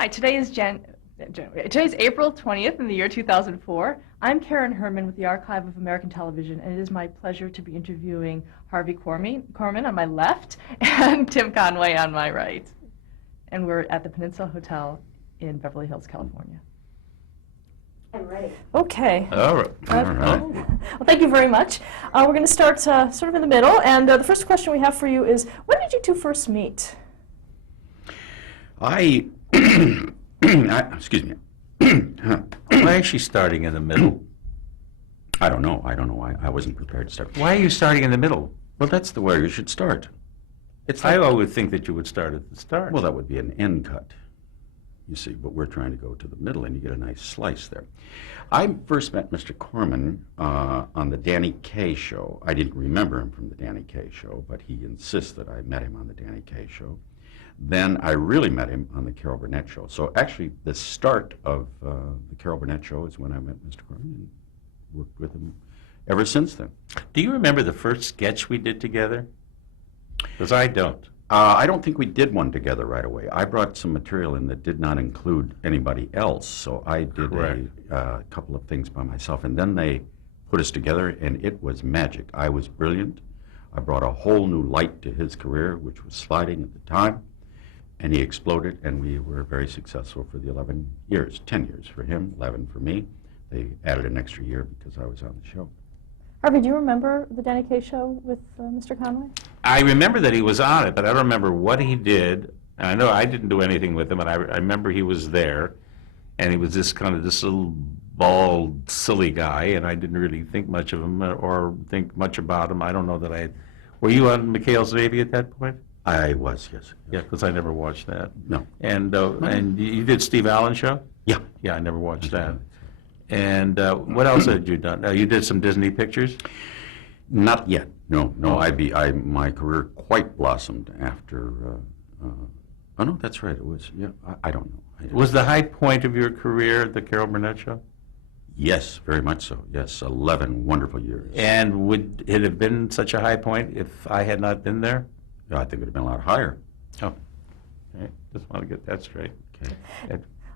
Hi, today's April 20th in the year 2004. I'm Karen Herman with the Archive of American Television, and it is my pleasure to be interviewing Harvey Korman on my left and Tim Conway on my right. And we're at the Peninsula Hotel in Beverly Hills, California. I'm ready. Okay. All right. Well, thank you very much. We're going to start sort of in the middle, and the first question we have for you is, when did you two first meet? Excuse me. Why is she starting in the middle? I don't know. Why. I wasn't prepared to start. Why are you starting in the middle? Well, that's the way you should start. It's I like, always think that you would start at the start. well, that would be an end cut, you see, but we're trying to go to the middle, and you get a nice slice there. I first met Mr. Korman on the Danny Kaye show. I didn't remember him from the Danny Kaye show, but he insists that I met him on the Danny Kaye show. Then I really met him on the Carol Burnett Show. So actually, the start of the Carol Burnett Show is when I met Mr. Korman and worked with him ever since then. Do you remember the first sketch we did together? Because I don't. I don't think we did one together right away. I brought some material in that did not include anybody else, so I did a couple of things by myself, and then they put us together, and it was magic. I was brilliant. I brought a whole new light to his career, which was sliding at the time. And he exploded, and we were very successful for the 11 years, 10 years for him, 11 for me. They added an extra year because I was on the show. Harvey, do you remember the Danny Kaye show with Mr. Conway? I remember that he was on it, but I don't remember what he did. And I know I didn't do anything with him, but I remember he was there, and he was this little bald, silly guy, and I didn't really think much of him or think much about him. I don't know that I... Were you on McHale's Baby at that point? I was, yes. Yeah, because I never watched that. No. And you did Steve Allen show? Yeah. Yeah, I never watched that. And what else had you done? You did some Disney pictures? Not yet. No. My career quite blossomed after. Oh no, that's right. It was. Yeah, I don't know. Was the high point of your career the Carol Burnett Show? Yes, very much so. Yes, 11 wonderful years. And would it have been such a high point if I had not been there? Yeah, I think it would have been a lot higher. Oh, okay. Just want to get that straight. Okay.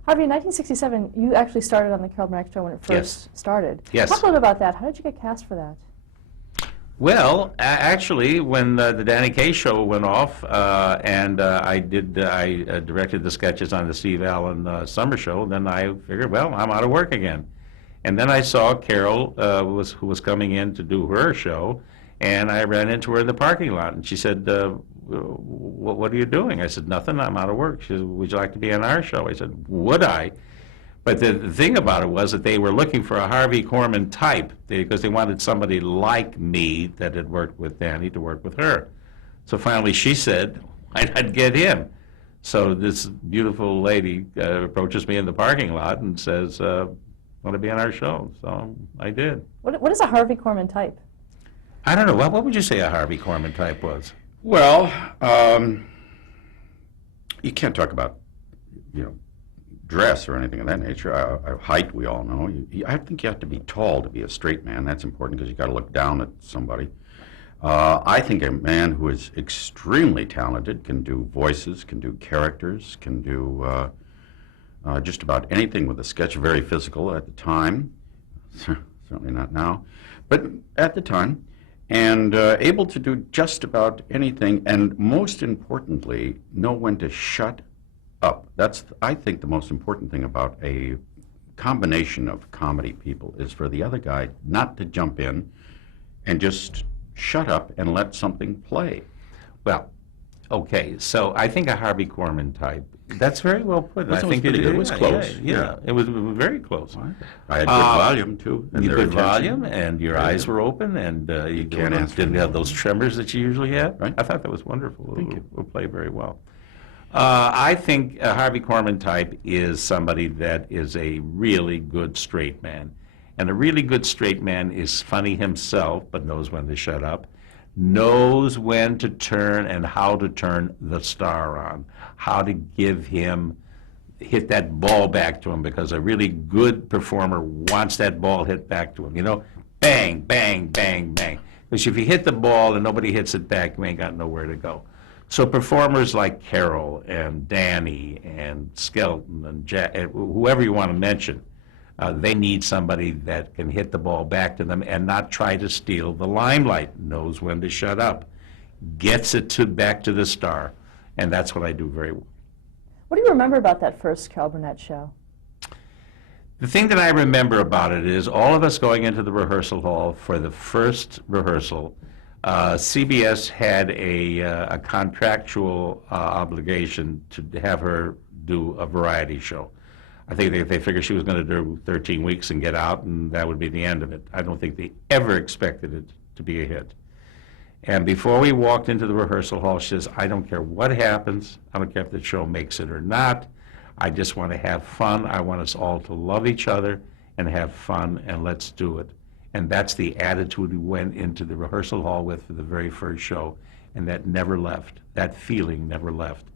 Harvey, in 1967, you actually started on the Carol Burnett Show when it first started. Yes. Talk a little about that. How did you get cast for that? Well, actually, when the Danny Kaye show went off, and I directed the sketches on the Steve Allen summer show, then I figured, well, I'm out of work again. And then I saw Carol, who was coming in to do her show, and I ran into her in the parking lot, and she said, what are you doing? I said, nothing, I'm out of work. She said, would you like to be on our show? I said, would I? But the thing about it was that they were looking for a Harvey Korman type, because they wanted somebody like me that had worked with Danny to work with her. So finally she said, I'd get him. So this beautiful lady approaches me in the parking lot and says, want to be on our show? So I did. What is a Harvey Korman type? I don't know. What would you say a Harvey Korman type was? Well, you can't talk about, dress or anything of that nature. Height, we all know. I think you have to be tall to be a straight man. That's important because you got to look down at somebody. I think a man who is extremely talented can do voices, can do characters, can do just about anything with a sketch. Very physical at the time, certainly not now, but at the time. And able to do just about anything, and most importantly, know when to shut up. That's, I think, the most important thing about a combination of comedy people is for the other guy not to jump in and just shut up and let something play. Well, okay, so I think a Harvey Korman type. That's very well put. I think it was close. Yeah, it was very close. I had good volume too. You had good volume, and your eyes were open, and you didn't have those tremors that you usually have. Right. I thought that was wonderful. Thank you. It will play very well. I think a Harvey Korman type is somebody that is a really good straight man. And a really good straight man is funny himself, but knows when to shut up, knows when to turn and how to turn the star on, how to hit that ball back to him, because a really good performer wants that ball hit back to him, bang, bang, bang, bang. Because if you hit the ball and nobody hits it back, you ain't got nowhere to go. So performers like Carol and Danny and Skelton and Jack, whoever you want to mention, they need somebody that can hit the ball back to them and not try to steal the limelight, knows when to shut up, gets it back to the star, and that's what I do very well. What do you remember about that first Carol Burnett show? The thing that I remember about it is all of us going into the rehearsal hall for the first rehearsal. CBS had a contractual obligation to have her do a variety show. I think they figured she was going to do 13 weeks and get out, and that would be the end of it. I don't think they ever expected it to be a hit. And before we walked into the rehearsal hall, she says, I don't care what happens. I don't care if the show makes it or not. I just want to have fun. I want us all to love each other and have fun, and let's do it. And that's the attitude we went into the rehearsal hall with for the very first show, and that never left. That feeling never left.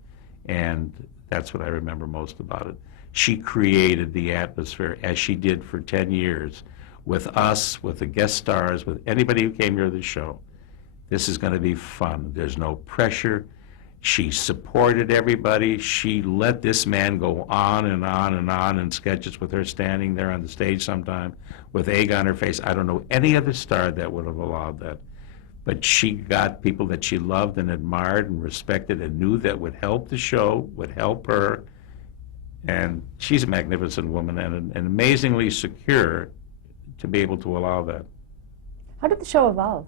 And that's what I remember most about it. She created the atmosphere, as she did for 10 years, with us, with the guest stars, with anybody who came here to the show. This is going to be fun. There's no pressure. She supported everybody. She let this man go on and on and on in sketches with her standing there on the stage sometime with egg on her face. I don't know any other star that would have allowed that. But she got people that she loved and admired and respected and knew that would help the show, would help her. And she's a magnificent woman and amazingly secure to be able to allow that. How did the show evolve?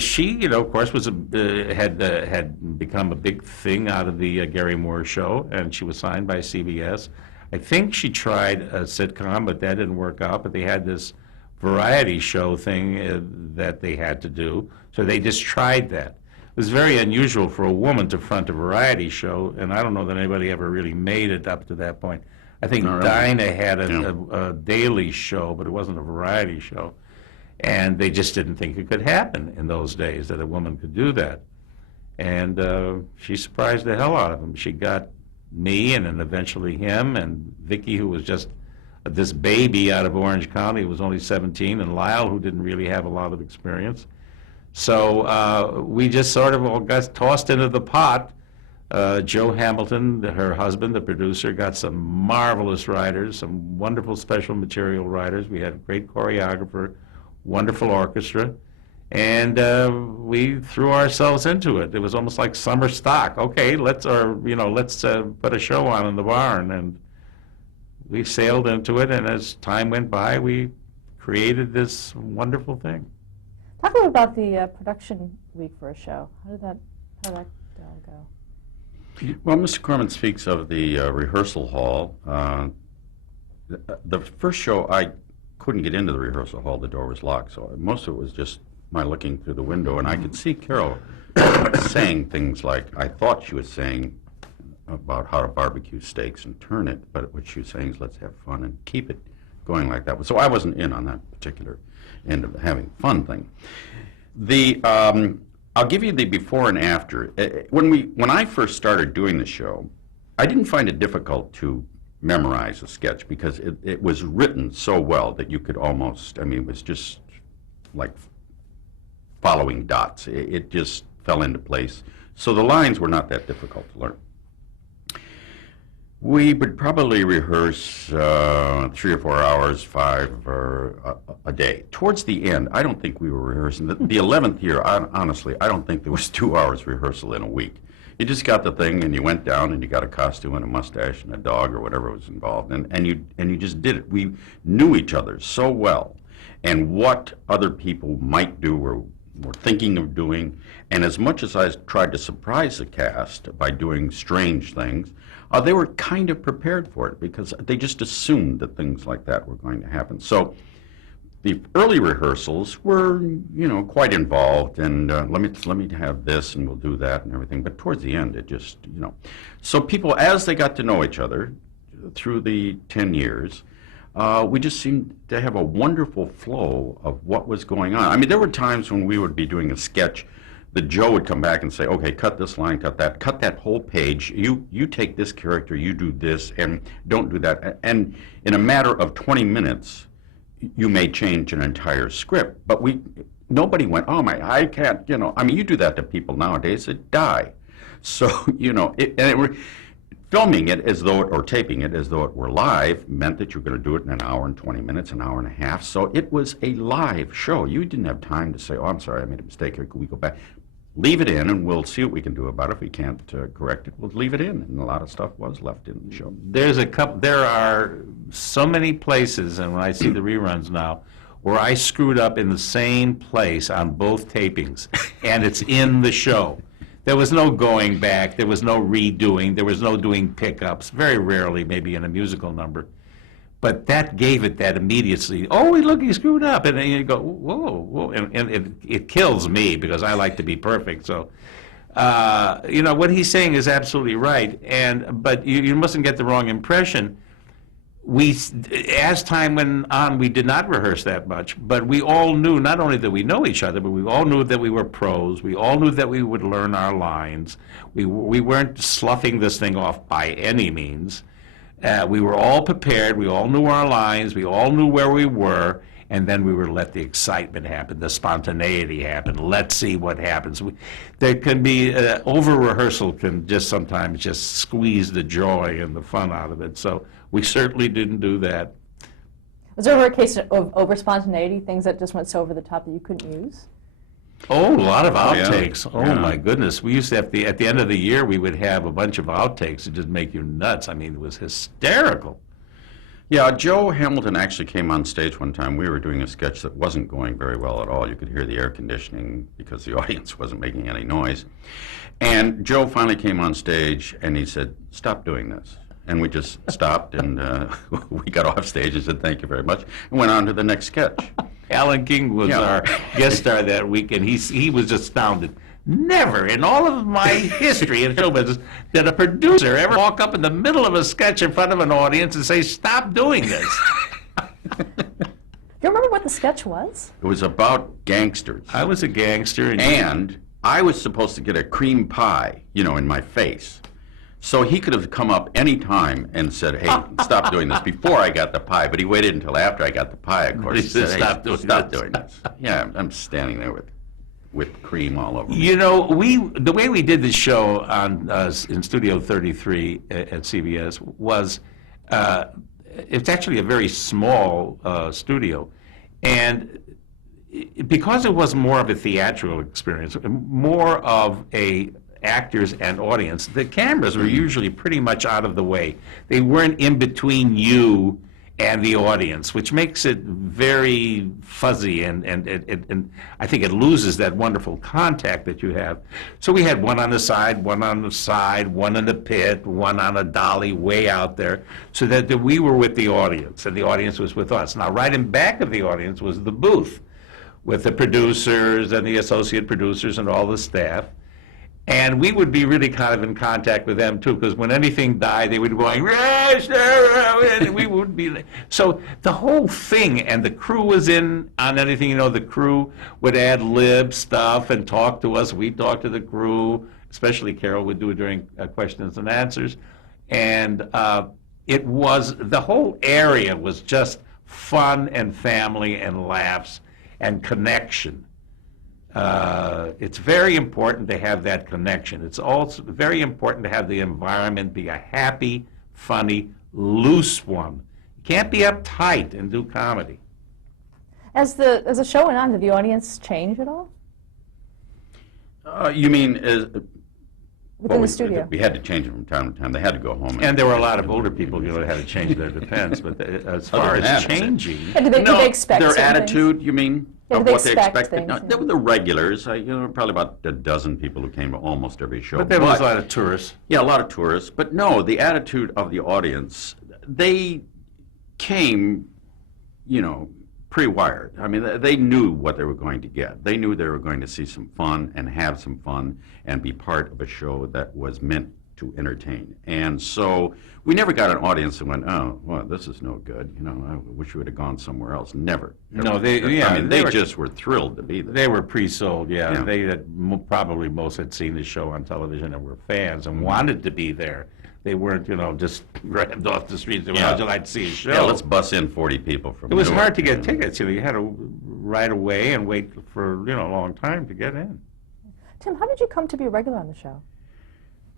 She, of course, had become a big thing out of the Gary Moore show, and she was signed by CBS. I think she tried a sitcom, but that didn't work out. But they had this variety show thing that they had to do, so they just tried that. It was very unusual for a woman to front a variety show, and I don't know that anybody ever really made it up to that point. I think Dinah had a daily show, but it wasn't a variety show. And they just didn't think it could happen in those days, that a woman could do that. And she surprised the hell out of them. She got me and then eventually him and Vicki, who was just this baby out of Orange County, who was only 17, and Lyle, who didn't really have a lot of experience. So we just sort of all got tossed into the pot. Joe Hamilton, her husband, the producer, got some marvelous writers, some wonderful special material writers. We had a great choreographer, wonderful orchestra, and we threw ourselves into it. It was almost like summer stock. Okay, let's put a show on in the barn, and we sailed into it. And as time went by, we created this wonderful thing. Talk a little about the production week for a show. How did that go? Well, Mr. Korman speaks of the rehearsal hall. The first show, I couldn't get into the rehearsal hall. The door was locked, so most of it was just my looking through the window, and I could see Carol saying things like, I thought she was saying about how to barbecue steaks and turn it, but what she was saying is let's have fun and keep it going like that. So I wasn't in on that particular end of the having fun thing. I'll give you the before and after. When I first started doing the show, I didn't find it difficult to memorize a sketch because it was written so well that you could almost, it was just like following dots. It just fell into place. So the lines were not that difficult to learn. We would probably rehearse 3 or 4 hours, 5 a day. Towards the end, I don't think we were rehearsing. The 11th year, honestly, I don't think there was 2 hours rehearsal in a week. You just got the thing, and you went down, and you got a costume and a mustache and a dog or whatever was involved, and you just did it. We knew each other so well, and what other people might do or were thinking of doing, and as much as I tried to surprise the cast by doing strange things, they were kind of prepared for it because they just assumed that things like that were going to happen. So the early rehearsals were, quite involved, and let me have this, and we'll do that, and everything. But towards the end, it just, So people, as they got to know each other through the 10 years, we just seemed to have a wonderful flow of what was going on. There were times when we would be doing a sketch that Joe would come back and say, okay, cut this line, cut that whole page. You take this character, you do this, and don't do that. And in a matter of 20 minutes, you may change an entire script. But we nobody went, oh my, I can't, I mean, you do that to people nowadays, they die. So, filming it as though, or taping it as though it were live meant that you were going to do it in an hour and 20 minutes, an hour and a half. So it was a live show. You didn't have time to say, oh, I'm sorry, I made a mistake here. Could we go back? Leave it in, and we'll see what we can do about it. If we can't correct it, we'll leave it in. And a lot of stuff was left in the show. There are so many places, and when I see the reruns now, where I screwed up in the same place on both tapings, and it's in the show. There was no going back, there was no redoing, there was no doing pickups, very rarely, maybe in a musical number. But that gave it that immediacy. Oh, look, he screwed up. And then you go, whoa, whoa. And it kills me because I like to be perfect. So, what he's saying is absolutely right. But you mustn't get the wrong impression. As time went on, we did not rehearse that much, but we all knew not only that we know each other, but we all knew that we were pros. We all knew that we would learn our lines. We weren't sloughing this thing off by any means. We were all prepared. We all knew our lines. We all knew where we were, and then we were let the excitement happen, the spontaneity happen. Let's see what happens. There can be over-rehearsal can just sometimes just squeeze the joy and the fun out of it. So we certainly didn't do that. Was there ever a case of over spontaneity, things that just went so over the top that you couldn't use? Oh, a lot of outtakes. Yeah. Oh, Yeah. my goodness. We used to have at the end of the year, we would have a bunch of outtakes that just make you nuts. I mean, it was hysterical. Yeah, Joe Hamilton actually came on stage one time. We were doing a sketch that wasn't going very well at all. You could hear the air conditioning because the audience wasn't making any noise. And Joe finally came on stage and he said, stop doing this. And we just stopped and we got off stage and said, thank you very much, and went on to the next sketch. Alan King was our guest star that week, and he was astounded. Never in all of my history in show business did a producer ever walk up in the middle of a sketch in front of an audience and say, stop doing this. Do you remember what the sketch was? It was about gangsters. I was a gangster. And I was supposed to get a cream pie, in my face. So he could have come up any time and said, hey, stop doing this before I got the pie. But he waited until after I got the pie, of course. He said, "Hey, stop doing this. Yeah, I'm standing there with whipped cream all over me. The way we did the show on in Studio 33 at CBS was, it's actually a very small studio. And because it was more of a theatrical experience, more of a actors and audience, the cameras were usually pretty much out of the way. They weren't in between you and the audience, which makes it very fuzzy, and I think it loses that wonderful contact that you have. So we had one on the side, one on the side, one in the pit, one on a dolly way out there, so that we were with the audience, and the audience was with us. Now, right in back of the audience was the booth with the producers and the associate producers and all the staff. And we would be really kind of in contact with them too, because when anything died, they would be going, and we would be. So the whole thing, and the crew was in on anything. The crew would ad lib stuff and talk to us. We'd talk to the crew, especially Carol would do it during questions and answers. And it was, the whole area was just fun and family and laughs and connection. It's very important to have that connection. It's also very important to have the environment be a happy, funny, loose one. You can't be uptight and do comedy. As the show went on, did the audience change at all? You mean Within the studio? We had to change them from time to time. They had to go home. And there were a lot of older people, that had to change their defense. But as far as changing, Yeah, did they expect their certain attitude, things? you mean? Yeah, Of did they what they expect expected? things, No, yeah. they were the regulars. Probably about a dozen people who came to almost every show. but there was a lot of tourists. Yeah, a lot of tourists. But no, the attitude of the audience, they came, pre-wired. I mean, they knew what they were going to get. They knew they were going to see some fun and have some fun and be part of a show that was meant to entertain. And so we never got an audience that went, oh, well, this is no good. I wish we would have gone somewhere else. Never. No, they they were- just were thrilled to be there. They were pre-sold, yeah. Yeah. They had probably most had seen the show on television and were fans and wanted to be there. They weren't, just grabbed off the street and said, well, Yeah. how'd you like to see a show? Yeah, let's bus in 40 people from It was Newark, hard to get tickets. You had to right away and wait for, a long time to get in. Tim, how did you come to be a regular on the show?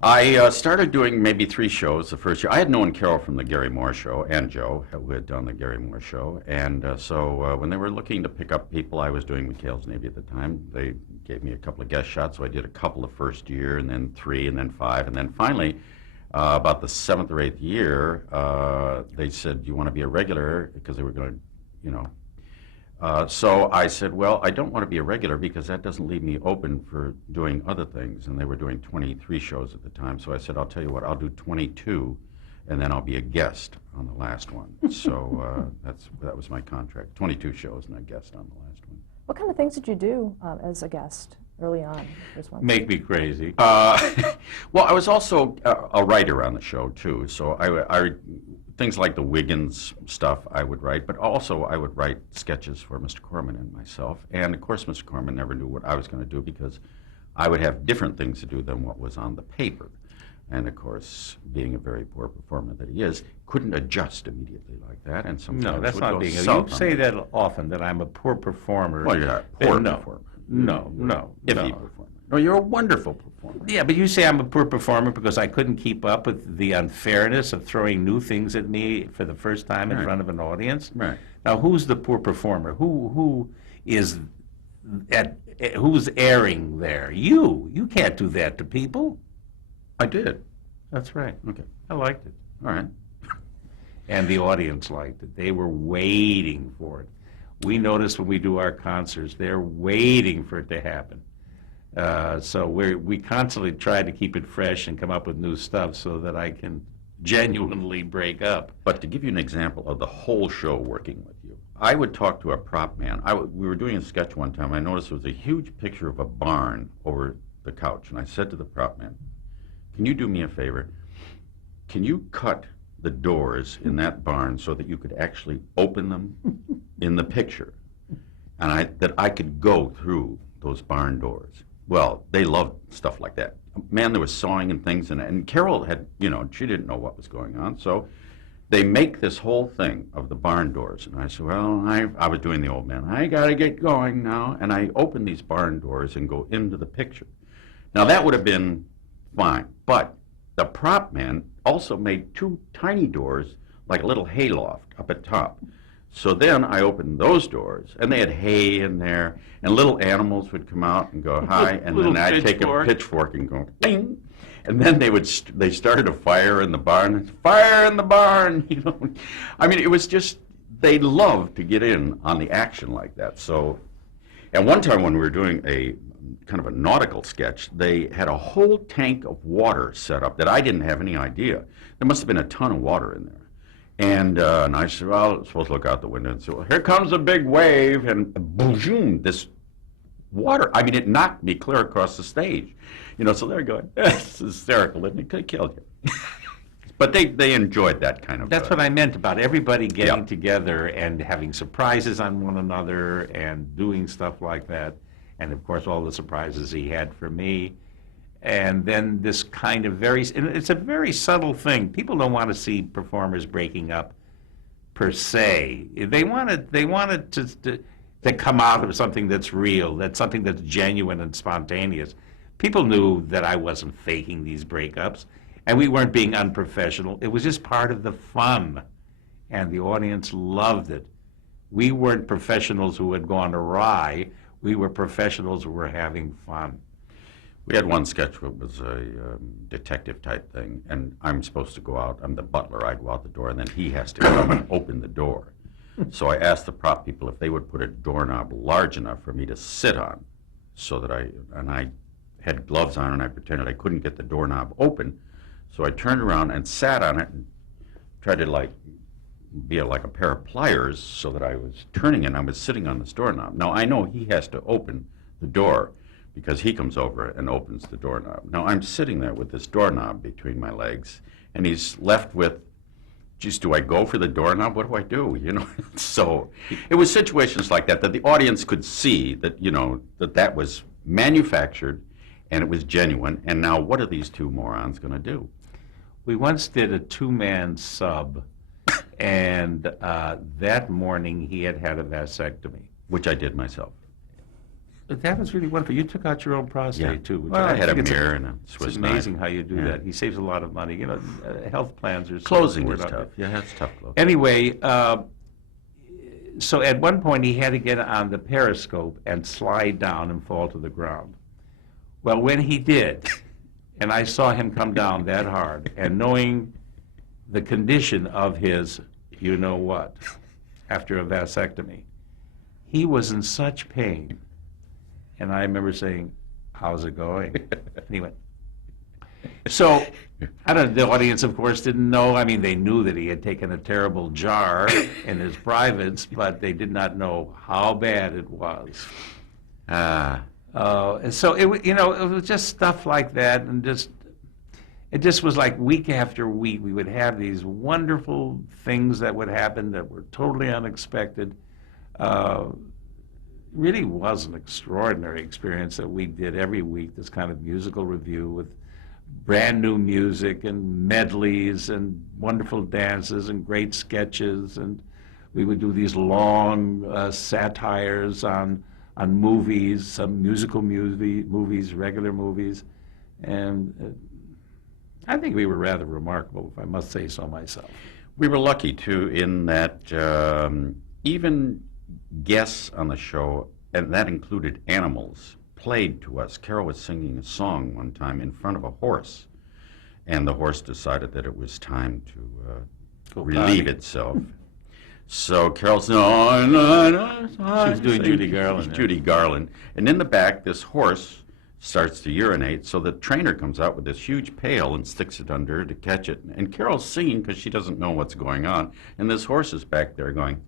I started doing maybe 3 shows the first year. I had known Carol from the Gary Moore Show and Joe, who had done the Gary Moore Show. And so when they were looking to pick up people, I was doing McHale's Navy at the time. They gave me a couple of guest shots, so I did a couple the first year, and then 3, and then 5. And then finally, about the 7th or 8th year, they said, "Do you want to be a regular?" Because they were going to, so I said, well, I don't want to be a regular because that doesn't leave me open for doing other things. And they were doing 23 shows at the time. So I said, I'll tell you what, I'll do 22, and then I'll be a guest on the last one. So that was my contract, 22 shows and a guest on the last one. What kind of things did you do as a guest early on? This one? Make me crazy. Well, I was also a writer on the show, too. So I things like the Wiggins stuff I would write, but also I would write sketches for Mr. Korman and myself. And, of course, Mr. Korman never knew what I was going to do because I would have different things to do than what was on the paper. And, of course, being a very poor performer that he is, couldn't adjust immediately like that. And sometimes No, that's would not go being. You south on say me. that often, that I'm a poor performer. Well, you're not a poor No. performer. No. Iffy performer. No, you're a wonderful performer. Yeah, but you say I'm a poor performer because I couldn't keep up with the unfairness of throwing new things at me for the first time in Right. front of an audience. Right. Now, who's the poor performer? Who is who's erring there? You. You can't do that to people. I did. That's right. Okay. I liked it. All right. And the audience liked it. They were waiting for it. We notice when we do our concerts, they're waiting for it to happen. So we constantly try to keep it fresh and come up with new stuff so that I can genuinely break up. But to give you an example of the whole show working with you, I would talk to a prop man. We were doing a sketch one time. I noticed there was a huge picture of a barn over the couch. And I said to the prop man, "Can you do me a favor? Can you cut the doors in that barn so that you could actually open them in the picture? And that I could go through those barn doors." Well, they loved stuff like that. Man, there was sawing and things, and Carol had, she didn't know what was going on, so they make this whole thing of the barn doors. And I said, well, I was doing the old man. I got to get going now. And I open these barn doors and go into the picture. Now, that would have been fine, but the prop man also made 2 tiny doors, like a little hayloft up at top. So then I opened those doors, and they had hay in there, and little animals would come out and go, hi, and then I'd take a pitchfork and go, ding, and then they started a fire in the barn. Fire in the barn, I mean, it was just, they loved to get in on the action like that. So, and one time when we were doing a kind of a nautical sketch, they had a whole tank of water set up that I didn't have any idea. There must have been a ton of water in there. And I said, well, I'm supposed to look out the window and say, well, here comes a big wave, and boom, this water, I mean, it knocked me clear across the stage. So they're going, it's hysterical, and it could have killed you. But they enjoyed that kind of... That's what I meant about everybody getting Yeah. together and having surprises on one another and doing stuff like that. And, of course, all the surprises he had for me. And then this kind of it's a very subtle thing. People don't want to see performers breaking up per se. They want it to come out of something that's real, that's something that's genuine and spontaneous. People knew that I wasn't faking these breakups, and we weren't being unprofessional. It was just part of the fun, and the audience loved it. We weren't professionals who had gone awry. We were professionals who were having fun. We had one sketch that was a detective type thing, and I'm supposed to go out. I'm the butler. I go out the door, and then he has to come and open the door. So I asked the prop people if they would put a doorknob large enough for me to sit on, so that I had gloves on, and I pretended I couldn't get the doorknob open. So I turned around and sat on it and tried to be like a pair of pliers so that I was turning and I was sitting on this doorknob. Now I know he has to open the door, because he comes over and opens the doorknob. Now, I'm sitting there with this doorknob between my legs, and he's left with, geez, do I go for the doorknob? What do I do? So it was situations like that the audience could see that, that was manufactured and it was genuine, and now what are these 2 morons going to do? We once did a 2-man sub, and that morning he had a vasectomy. which I did myself. But that was really wonderful. You took out your own prostate, too. Which Well, I had a think mirror and a It's Swiss amazing knife. how you do Yeah. that. He saves a lot of money. You know, health plans are... so Closing important is out tough. there. Yeah, that's tough closing. Anyway, so at one point he had to get on the periscope and slide down and fall to the ground. Well, when he did, and I saw him come down that hard, and knowing the condition of his you-know-what after a vasectomy, he was in such pain. And I remember saying, "How's it going?" And he went. So, I don't know, the audience, of course, didn't know. I mean, they knew that he had taken a terrible jar in his privates, but they did not know how bad it was. And so, it was just stuff like that, and it just was like week after week, we would have these wonderful things that would happen that were totally unexpected. Really was an extraordinary experience that we did every week, this kind of musical review with brand new music and medleys and wonderful dances and great sketches, and we would do these long satires on movies, some musical movies, regular movies, and I think we were rather remarkable, if I must say so myself. We were lucky, too, in that even guests on the show, and that included animals, played to us. Carol was singing a song one time in front of a horse, and the horse decided that it was time to relieve itself. So Carol said, "Oh, no, no." She was doing Judy Garland. Judy Garland. And in the back, this horse starts to urinate, so the trainer comes out with this huge pail and sticks it under her to catch it. And Carol's singing because she doesn't know what's going on, and this horse is back there going.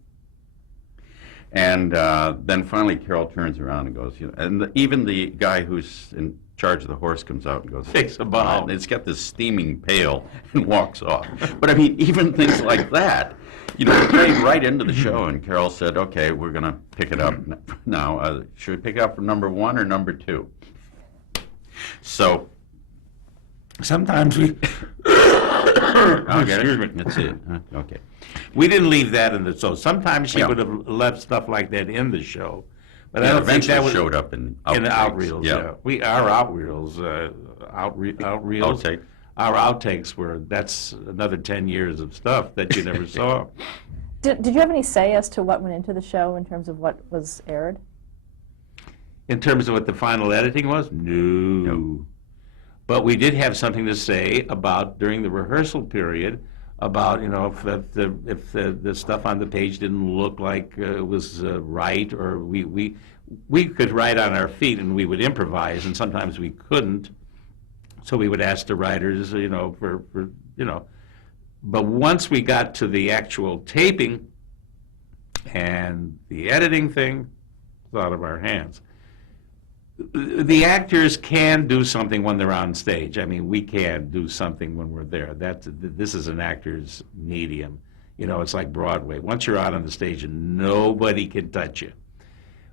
And then finally Carol turns around and goes, and even the guy who's in charge of the horse comes out and goes, Takes a bow. and it's got this steaming pail and walks off. But I mean, even things like that, it played right into the show, and Carol said, "Okay, we're going to pick it up now. Should we pick it up from number 1 or number 2? So Sometimes we... Excuse me. That's it. Okay. We didn't leave that in the show. Sometimes she Yeah. would have left stuff like that in the show, but I It don't think eventually that was showed up in the outtakes. outreels. Yeah. Our outreels, outreels. Outtake. Our outtakes that's another 10 years of stuff that you never saw. Did you have any say as to what went into the show in terms of what was aired? In terms of what the final editing was, no. But we did have something to say about during the rehearsal period about if the stuff on the page didn't look like it was right, or we could write on our feet and we would improvise, and sometimes we couldn't, so we would ask the writers but once we got to the actual taping and the editing thing, it's out of our hands. The actors can do something when they're on stage. I mean, we can do something when we're there. This is an actor's medium. It's like Broadway. Once you're out on the stage, and nobody can touch you.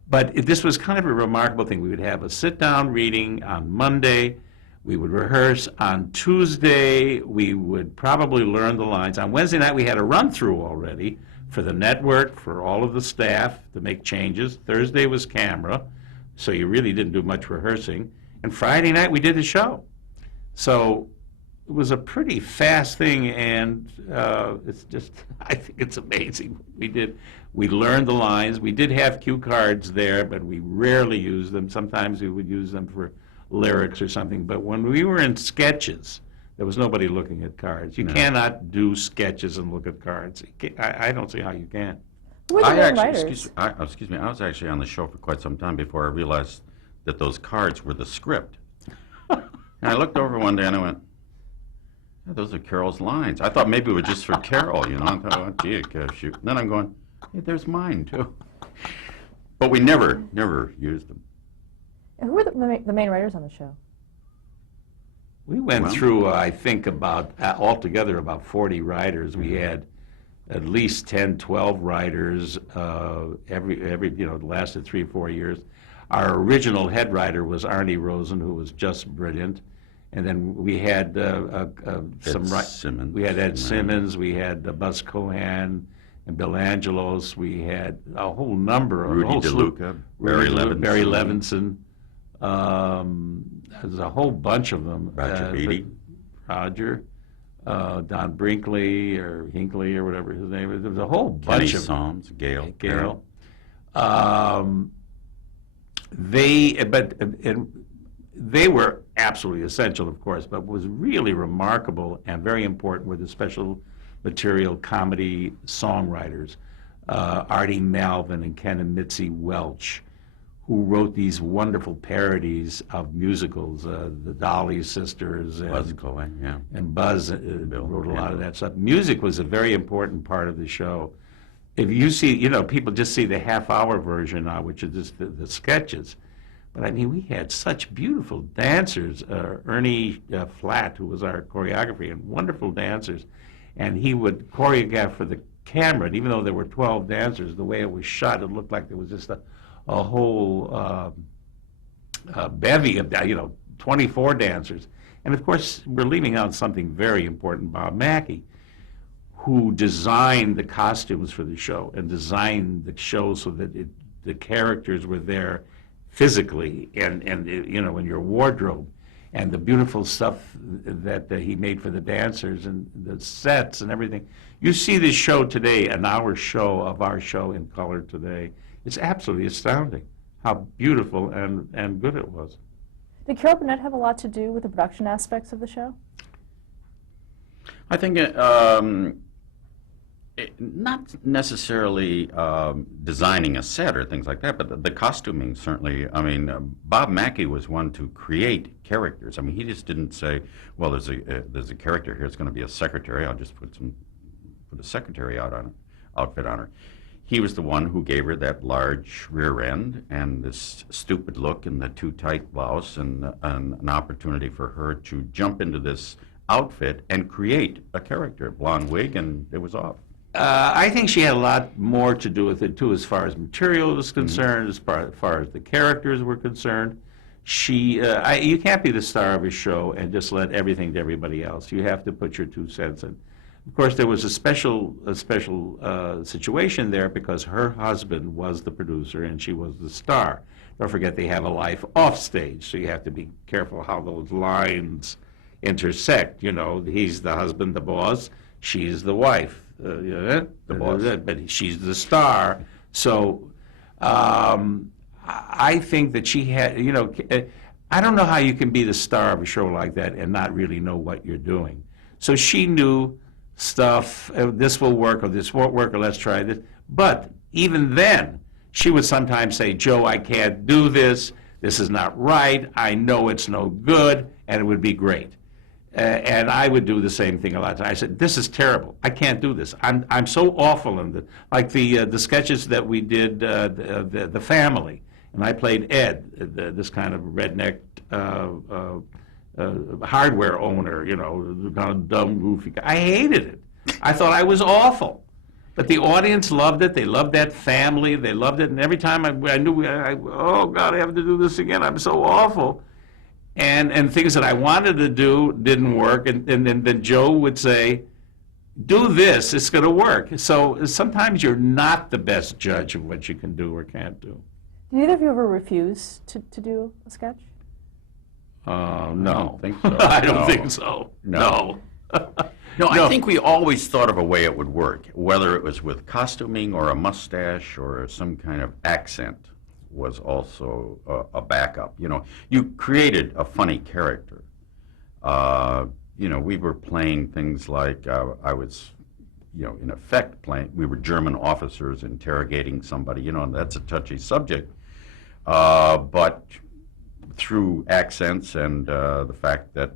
But this was kind of a remarkable thing. We would have a sit-down reading on Monday. We would rehearse on Tuesday. We would probably learn the lines. On Wednesday night, we had a run-through already for the network, for all of the staff to make changes. Thursday was camera. So you really didn't do much rehearsing. And Friday night, we did the show. So it was a pretty fast thing, and it's just, I think it's amazing. We learned the lines. We did have cue cards there, but we rarely used them. Sometimes we would use them for lyrics or something. But when we were in sketches, there was nobody looking at cards. You cannot do sketches and look at cards. I don't see how you can. Who were the main writers? Excuse me, I was actually on the show for quite some time before I realized that those cards were the script. And I looked over one day and I went, "Yeah, those are Carol's lines." I thought maybe it was just for Carol, I thought, "Oh, gee, shoot." And then I'm going, "Hey, there's mine, too." But we never used them. And who were the main writers on the show? We went through, I think, altogether about 40 writers. We had at least 10, 12 writers lasted 3 or 4 years. Our original head writer was Arnie Rosen, who was just brilliant. And then we had Simmons. We had Ed Simmons, we had Buzz Cohan, and Bill Angelos. We had a whole number of Rudy a whole slew- DeLuca, Barry Levinson. Barry Levinson. There's a whole bunch of them. Roger Beatty. Roger, Don Brinkley or Hinckley or whatever his name is. There was a whole Kenny bunch of Psalms, Gail. Gail. They were absolutely essential, of course, but what was really remarkable and very important were the special material comedy songwriters, Artie Malvin and Ken and Mitzi Welch, who wrote these wonderful parodies of musicals, the Dolly Sisters Buzz Cohen, yeah. and Buzz wrote a lot of that stuff. Music was a very important part of the show. If you see, people just see the half-hour version now, which is just the sketches. But I mean, we had such beautiful dancers. Ernie Flatt, who was our choreographer, and wonderful dancers. And he would choreograph for the camera. And even though there were 12 dancers, the way it was shot, it looked like there was just a whole bevy of, 24 dancers. And of course, we're leaving out something very important, Bob Mackey, who designed the costumes for the show and designed the show so that the characters were there physically and in your wardrobe, and the beautiful stuff that he made for the dancers and the sets and everything. You see this show today, an hour show of our show in color today. It's absolutely astounding how beautiful and good it was. Did Carol Burnett have a lot to do with the production aspects of the show? I think not necessarily designing a set or things like that, but the costuming certainly. I mean, Bob Mackey was one to create characters. I mean, he just didn't say, "Well, there's a character here. It's going to be a secretary. I'll just put a secretary outfit on her." He was the one who gave her that large rear end and this stupid look and the too tight blouse and an opportunity for her to jump into this outfit and create a character, blonde wig, and it was off. I think she had a lot more to do with it, too, as far as material was concerned, as far as the characters were concerned. You can't be the star of a show and just let everything to everybody else. You have to put your 2 cents in. Of course, there was a special situation there because her husband was the producer and she was the star. Don't forget they have a life off stage, so you have to be careful how those lines intersect. He's the husband, the boss. She's the wife. The boss. But she's the star. So I think that she had, I don't know how you can be the star of a show like that and not really know what you're doing. So she knew stuff, this will work or this won't work or let's try this. But even then, she would sometimes say, "Joe, I can't do this. This is not right. I know it's no good," and it would be great. And I would do the same thing a lot of times. I said, "This is terrible. I can't do this. I'm so awful in the sketches that we did, the family, and I played Ed, this kind of redneck hardware owner, kind of dumb, goofy guy. I hated it. I thought I was awful, but the audience loved it. They loved that family. They loved it, and every time I knew, oh God, I have to do this again. I'm so awful. And things that I wanted to do didn't work, and then Joe would say, "Do this, it's going to work." So sometimes you're not the best judge of what you can do or can't do. Did either of you ever refuse to do a sketch? No. I don't think so. I don't No. think so. No. No, I think we always thought of a way it would work, whether it was with costuming or a mustache or some kind of accent was also a backup. You created a funny character. We were playing things like I was, in effect we were German officers interrogating somebody, and that's a touchy subject. But through accents and the fact that,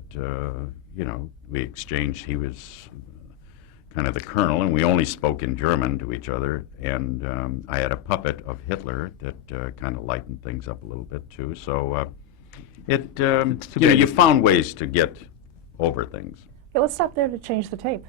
we exchanged, he was kind of the colonel, and we only spoke in German to each other, and I had a puppet of Hitler that kind of lightened things up a little bit, too. So you found ways to get over things. Okay, let's stop there to change the tape.